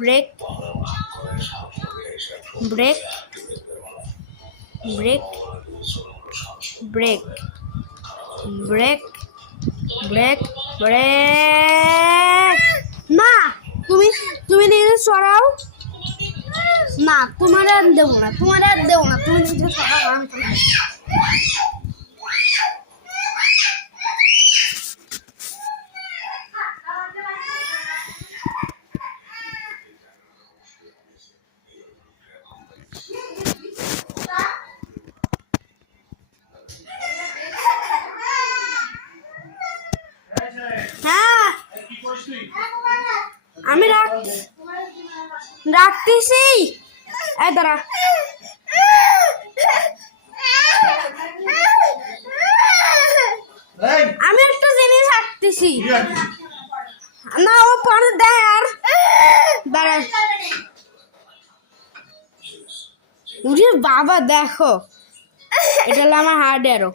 Break break break break break break break. না তুমি নিজে সরাও না, তোমার আর দেবো না, তুমি নিজে সরাও। হ্যাঁ আমি রাখতেছি। এই দাঁড়া, আমি একটা জিনিস রাখতেছি না, ও পরে দেয়। আর দাঁড়া, বাবা দেখো, এটা হলো আমার হার্ড অ্যারো।